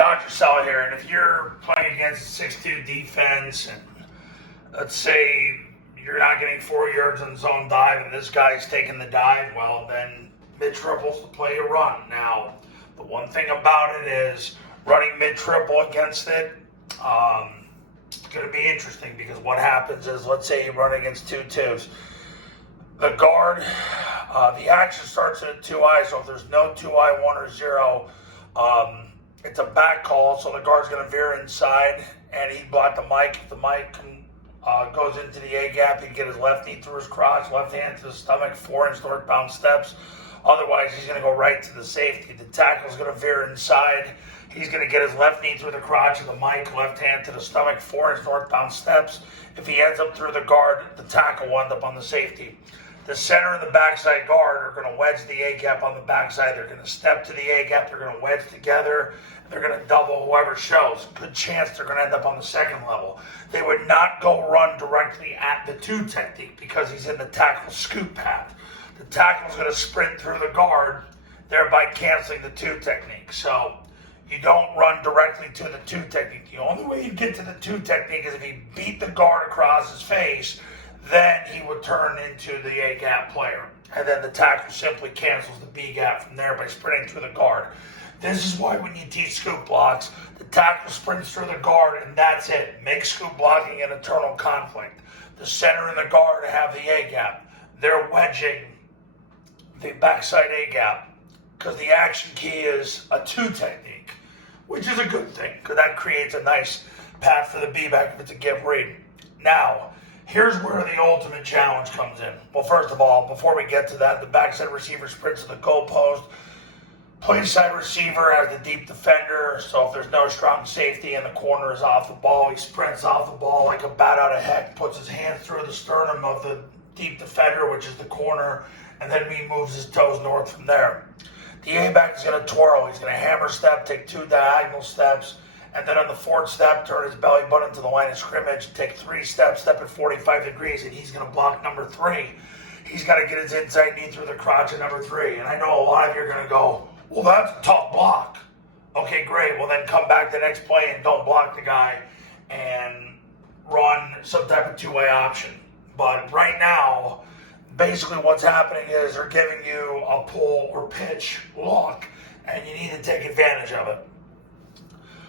Dodger Sell here, and if you're playing against a 6'2 defense, and let's say you're not getting 4 yards on zone dive, and this guy's taking the dive, well, then mid-triple's the play you run. Now, the one thing about it is running mid-triple against it, it's going to be interesting because what happens is, let's say you run against 2-2s. The guard, the action starts at 2-eye, so if there's no 2-eye, 1 or 0, it's a back call, so the guard's going to veer inside, and he blocked the mic. If the mic goes into the A-gap, he can get his left knee through his crotch, left hand to the stomach, 4-inch northbound steps. Otherwise, he's going to go right to the safety. The tackle's going to veer inside. He's going to get his left knee through the crotch of the mic, left hand to the stomach, 4-inch northbound steps. If he ends up through the guard, the tackle will end up on the safety. The center and the backside guard are going to wedge the A-gap on the backside. They're going to step to the A-gap. They're going to wedge together. They're going to double whoever shows. Good chance they're going to end up on the second level. They would not go run directly at the 2 technique because he's in the tackle scoop path. The tackle's going to sprint through the guard, thereby canceling the 2 technique. So you don't run directly to the 2 technique. The only way you get to the 2 technique is if you beat the guard across his face. Then he would turn into the A-gap player. And then the tackle simply cancels the B-gap from there by sprinting through the guard. This is why when you teach scoop blocks, the tackle sprints through the guard and that's it. Make scoop blocking an eternal conflict. The center and the guard have the A-gap. They're wedging the backside A-gap because the action key is a 2 technique, which is a good thing because that creates a nice path for the B-back if it's a give read. Now, here's where the ultimate challenge comes in. Well, first of all, before we get to that, the backside receiver sprints to the goal post. Play side receiver has the deep defender, so if there's no strong safety and the corner is off the ball, he sprints off the ball like a bat out of heck, puts his hands through the sternum of the deep defender, which is the corner, and then he moves his toes north from there. The A-back is going to twirl. He's going to hammer step, take 2 diagonal steps, and then on the 4th step, turn his belly button to the line of scrimmage, take 3 steps, step at 45 degrees, and he's going to block number 3. He's got to get his inside knee through the crotch of number 3. And I know a lot of you are going to go, well, that's a tough block. Okay, great. Well, then come back the next play and don't block the guy and run some type of 2-way option. But right now, basically what's happening is they're giving you a pull or pitch look, and you need to take advantage of it.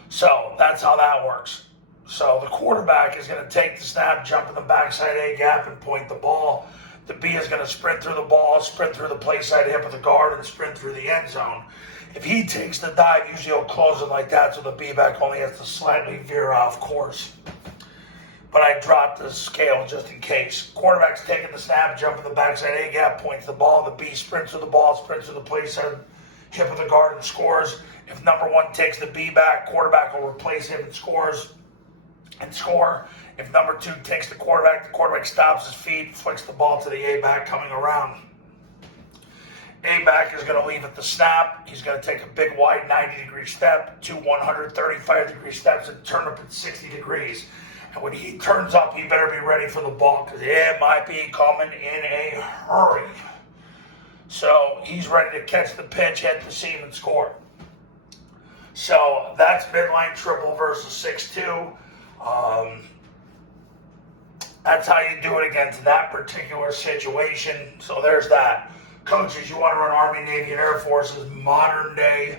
So that's how that works. So the quarterback is going to take the snap, jump in the backside A-gap, and point the ball. The B is going to sprint through the ball, sprint through the play side hip of the guard, and sprint through the end zone. If he takes the dive, usually he'll close it like that, so the B-back only has to slightly veer off course. But I dropped the scale just in case. Quarterback's taking the snap, jump in the backside A-gap, points the ball. The B sprints through the ball, sprints through the play side hip of the guard, and scores. If number 1 takes the B back, quarterback will replace him and score. If number 2 takes the quarterback stops his feet, flicks the ball to the A-back coming around. A-back is going to leave at the snap. He's going to take a big wide 90-degree step, 2 135-degree steps, and turn up at 60 degrees. And when he turns up, he better be ready for the ball because it might be coming in a hurry. So he's ready to catch the pitch, hit the seam, and score. So that's midline triple versus 6'2". That's how you do it against that particular situation. So there's that. Coaches, you want to run Army, Navy, and Air Force's modern day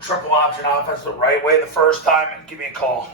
triple option offense the right way the first time, give me a call.